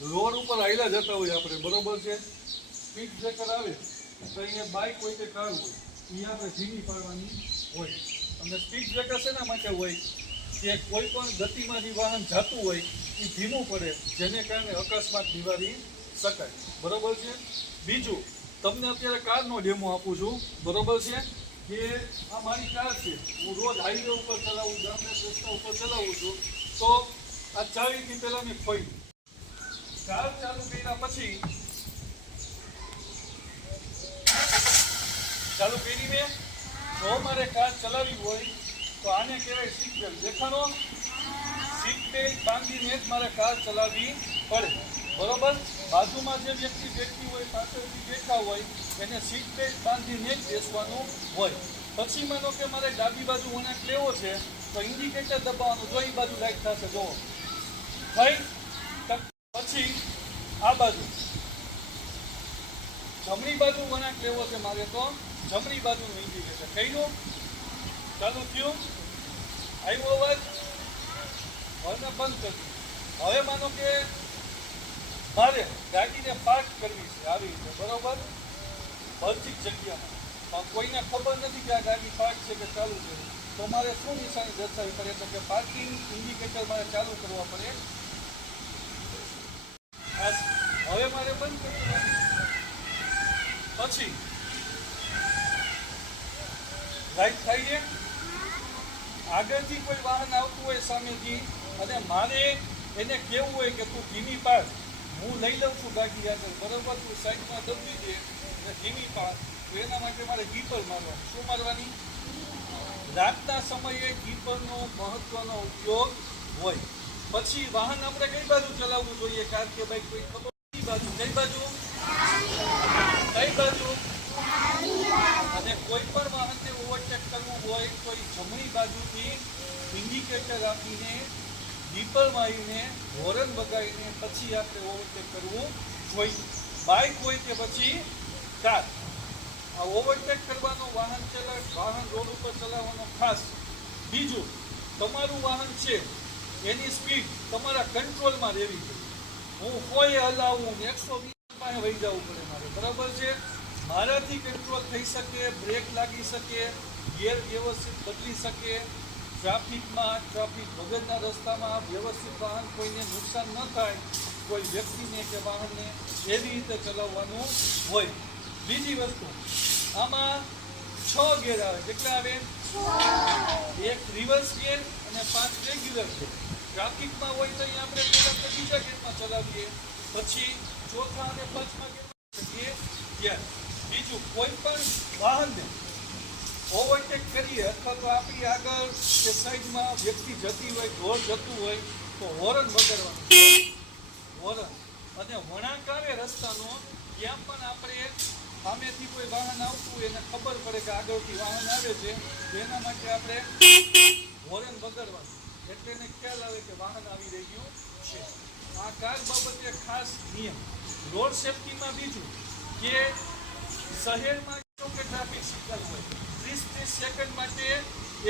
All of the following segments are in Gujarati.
રોડ ઉપર આયલા જતા હોય આપણે, બરોબર છે? સ્પીડ બ્રેકર આવે, તો અહીંયા બાઇક હોય કે કાર હોય એ આપણે ધીમી પાડવાની હોય. અને સ્પીડ બ્રેકર શેના માટે હોય, કે કોઈ પણ ગતિમાં જે વાહન જતું હોય એ ધીમું પડે, જેને કારણે અકસ્માત નિવારી શકાય. બરોબર છે? બીજું, તમને અત્યારે કારનો ડેમો આપું છું. બરોબર છે? કે આ મારી કાર છે, હું રોજ હાઈવે ઉપર ચલાવું ગામના રસ્તા ઉપર ચલાવું છું. તો આ ચાવીથી પહેલાં મેં ખોઈ કાર ચાલુ કર્યા પછી. ચાલુ કરી જો મારે કાર ચલાવવી હોય, તો આને કહેવાય સીટ દેખાડો સીટ બેલ્ટ જ મારે કાર ચલાવવી પડે. બરોબર? બાજુમાં જે વ્યક્તિ બેઠી હોય, પાછળથી બેઠા હોય, એને સીટ બેલ્ટ જ બેસવાનું હોય. પછી માનો કે મારે ડાબી બાજુ વળાંક લેવો છે, તો ઇન્ડિકેટર દબાવવાનું જો એ બાજુ લાઈટ થશે, જુઓ. થઈ પછી આ બાજુ. જમણી બાજુ વળાંક લેવો છે મારે તો? જમણી બાજુનું જશે કહીનું ચાલુ થયું? આવ્યો અવાજ? હવે બંધ કરી હવે માનો કે મારે ગાડીને પાર્ક કરવી છે આવી રીતે, બરોબર? ભૌતિક જગ્યામાં. પણ કોઈને ખબર નથી કે આ ગાડી પાર્ક છે કે ચાલુ છે. તો મારે શું નિશાની દર્શાવવી પડે? તો કે પાર્કિંગ ઇન્ડિકેટર મારે ચાલુ કરવા પડે. આ હવે મારે બંધ કરી પછી લાઈટ થઈ છે. આગળથી કોઈ વાહન આવતું હોય સામેથી, અને મારે એને કહેવું હોય કે તું ધીમી પાડ. હું લઈ લઉં છું ગાડી આગળ. બરોબર તું સાઈડમાં દબી દે અને ધીમી પાડ. તો એના માટે મારે ગીપર મારવાનું. શું મારવાની? રાતના સમયે ગીપરનો મહત્વનો ઉપયોગ હોય. પછી વાહન આપણે કઈ બાજુ ચલાવવું જોઈએ? કાર કે બાઈક કોઈ ખબર કઈ બાજુ. કઈ બાજુ? કઈ બાજુ? અને કોઈ પણ વાહનને ઓવરટેક કરવું હોય કોઈ જમણી બાજુથી ઇન્ડિકેટર આપીને દીપલ મારીને હોરન બગાડીને પછી આપણે ઓવરટેક કરવું જોઈએ. બાઇક હોય કે પછી કાર આ ઓવરટેક કરવાનો વાહન ચલાવ, વાહન રોડ ઉપર ચલાવવાનો ખાસ બીજું તમારું વાહન છે. એની સ્પીડ તમારા કંટ્રોલમાં રહેવી જોઈએ. હું કોઈ હલાવું એકસો વીસ પાસે વહી જવું પડે મારે. બરાબર છે? મારાથી કંટ્રોલ થઈ શકે બ્રેક લાગી શકે ગેર વ્યવસ્થિત બદલી શકે. ટ્રાફિકમાં ટ્રાફિક વગરના રસ્તામાં વ્યવસ્થિત વાહન કોઈને નુકસાન ન થાય કોઈ વ્યક્તિને કે વાહનને એવી રીતે ચલાવવાનું હોય. બીજી વસ્તુ આમાં છ ગેર આવે. કેટલા આવે? એક રિવર્સ ગેર અને પાંચ રેગ્યુલર ગેર ટ્રાફિકમાં હોય તો અહીંયા આપણે તો બીજા ગેરમાં ચલાવીએ. પછી ચોથા અને પાંચમા ગેરમાં શકીએ ત્યારે બીજું કોઈ પણ વાહનને ઓવરટેક કરીએ અથવા તો આપણી આગળ કે સાઈડમાં વ્યક્તિ જતી હોય ઢોર જતું હોય, તો હોરન વગાડવાનું. હોરન. અને આવે રસ્તાનો ત્યાં પણ આપણે સામેથી કોઈ વાહન આવતું એને ખબર પડે કે આગળથી વાહન આવે છે. એના માટે આપણે હોરન વગાડવાનું. એટલે એને ખ્યાલ આવે કે વાહન આવી રહ્યું છે. આ કાર બાબતે ખાસ નિયમ. રોડ સેફટીમાં બીજું કે શહેરમાં જો કે ટ્રાફિક સિગ્નલ હોય, ત્રીસ ત્રીસ સેકન્ડ માટે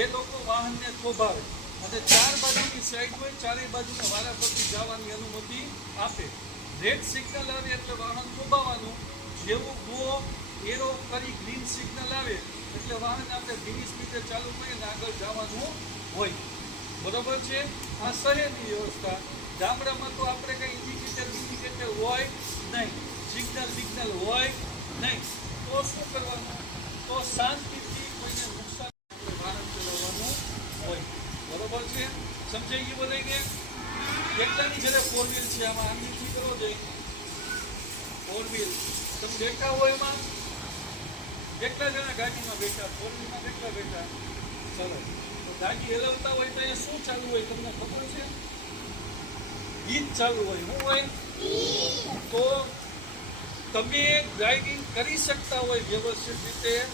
એ લોકો વાહનને થોભાવે. અને ચાર બાજુની સાઈડ હોય, ચારેય બાજુને વારાફરતી જવાની અનુમતિ આપે. રેડ સિગ્નલ આવે એટલે વાહન થોભાવાનું. જેવું ગો એરો કરી ગ્રીન સિગ્નલ આવે, એટલે વાહન આપણે ધીમી સ્પીડે ચાલુ કરીને આગળ જવાનું હોય. બરોબર છે? આ શહેરની વ્યવસ્થા. ગામડામાં તો આપણે કંઈ ઇન્ડિકેટર ઇન્ડિકેટર હોય નહીં. સિગ્નલ બિગ્નલ હોય નહીં. તો શું કરવાનું? તો શાંતિથી કોઈને નુકસાન વાહન ચલાવવાનું હોય. બરોબર છે? સમજાઈ ગયું બધાને કેટલાની જ્યારે ફોર વ્હીલ છે. આમાં આંગળીથી કરો જઈ ફોર વ્હીલ તમે બેઠા હોય એમાં? કેટલા જણા ગાડીમાં બેઠા? ફોર વ્હીલમાં કેટલા બેઠા? સરસ. ગાડી હલાવતા હોય તો એ શું ચાલુ હોય તમને ખબર છે? ગીત ચાલુ હોય, શું હોય? તો તમે ડ્રાઇવિંગ કરી શકતા હોય વ્યવસ્થિત રીતે,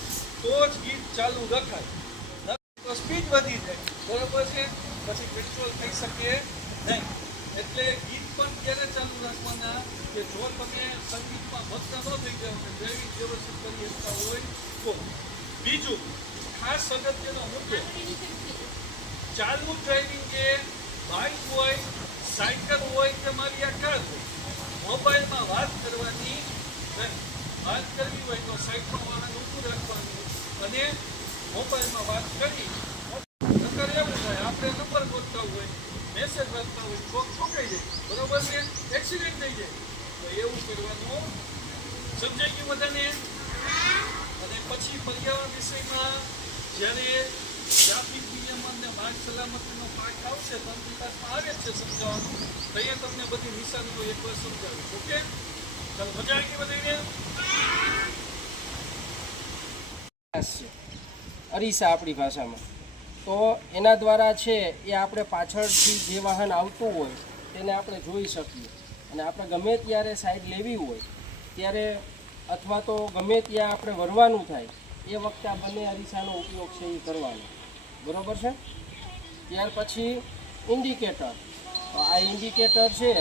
તો જ ગીત ચાલુ રખાય. તો સ્પીડ વધી જાય. બરાબર છે? પછી પેટ્રોલ થઈ શકે નહીં. એટલે ગીત પણ ક્યારે ચાલુ રાખવાના? કે જો તમે સંગીતમાં ભક્ત ન થઈ કે ડ્રાઇવિંગ વ્યવસ્થિત કરી શકતા હોય તો. બીજું, ખાસ અગત્યનો મુદ્દો ચાલુ ડ્રાઇવિંગ એ બાઇક હોય સાયકલ હોય કે મારી આ કાર હોય. મોબાઈલમાં વાત કરવાની વાત કરવી હોય તો સાયકલ વાળાને ઊભું રાખવાનું અને મોબાઈલમાં વાત કરી. અત્યારે એવું થાય આપણે નંબર ગોતતા હોય મેસેજ વાંચતા હોય ચોક છોકાઈ જાય બરોબર છે? એક્સિડન્ટ થઈ જાય. તો એવું કરવાનું સમજાઈ ગયું બધાને? અને પછી પર્યાવરણ વિષયમાં જ્યારે ટ્રાફિક અરીસા આપણી ભાષામાં. તો એના દ્વારા છે એ આપણે પાછળથી જે વાહન આવતું હોય તેને આપણે જોઈ શકીએ. અને આપણે ગમે ત્યારે સાઈડ લેવી હોય, ત્યારે અથવા તો ગમે ત્યાં આપણે વરવાનું થાય, એ વખતે આ બંને અરીસાનો ઉપયોગ છે એ કરવાનો. બરોબર છે? ત્યાર પછી ઇન્ડિકેટર આ ઇન્ડિકેટર છે,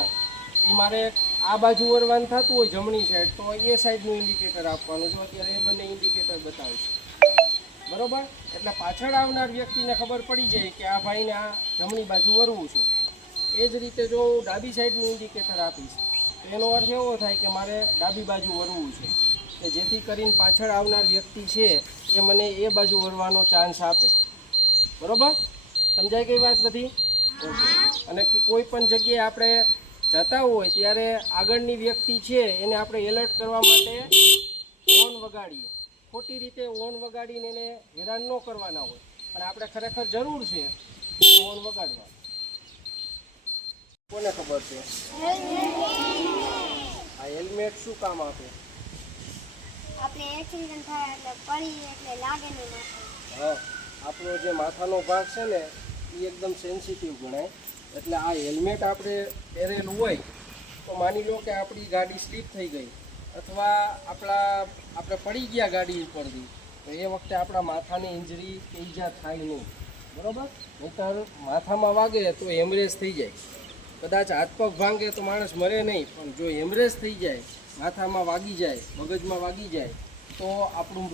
એ મારે આ બાજુ વરવાનું થતું હોય જમણી સાઈડ તો એ સાઈડનું ઇન્ડિકેટર આપવાનું છે. અત્યારે એ બંને ઇન્ડિકેટર બતાવે છે. બરાબર? એટલે પાછળ આવનાર વ્યક્તિને ખબર પડી જાય કે આ ભાઈને આ જમણી બાજુ વરવું છે. એ જ રીતે જો હું ડાબી સાઈડનું ઇન્ડિકેટર આપીશ, તો એનો અર્થ એવો થાય કે મારે ડાબી બાજુ વરવું છે. કે જેથી કરીને પાછળ આવનાર વ્યક્તિ છે, એ મને એ બાજુ વરવાનો ચાન્સ આપે. બરોબર? સમજાય ગઈ વાત બધી? અને કોઈ પણ જગ્યાએ આપણે જતા હોય ત્યારે આગળની વ્યક્તિ છે એને આપણે એલર્ટ કરવા માટે હોર્ન વગાડીએ. ખોટી રીતે હોર્ન વગાડીને એને હેરાન ન કરવાના હોય. પણ આપણે ખરેખર જરૂર છે હોર્ન વગાડવા. કોને ખબર છે? આ હેલ્મેટ શું કામ આપે? આપણે એક્સિડન્ટ થાય એટલે પડી એટલે લાગે નહીં હા. આપણો જે માથાનો ભાગ છે ને, એ એકદમ સેન્સિટિવ ગણાય. એટલે આ હેલ્મેટ આપણે પહેરેલું હોય, તો માની લો કે આપણી ગાડી સ્લીપ થઈ ગઈ, અથવા આપણા, આપણે પડી ગયા ગાડી ઉપરથી, તો એ વખતે આપણા માથાની ઇન્જરી કે ઈજા થાય નહીં. બરાબર? નહીતર માથામાં વાગે તો હેમરેજ થઈ જાય. કદાચ હાથ પગ ભાંગે તો માણસ મરે નહીં, પણ જો હેમરેજ થઈ જાય, માથામાં વાગી જાય, મગજમાં વાગી જાય, તો આપણું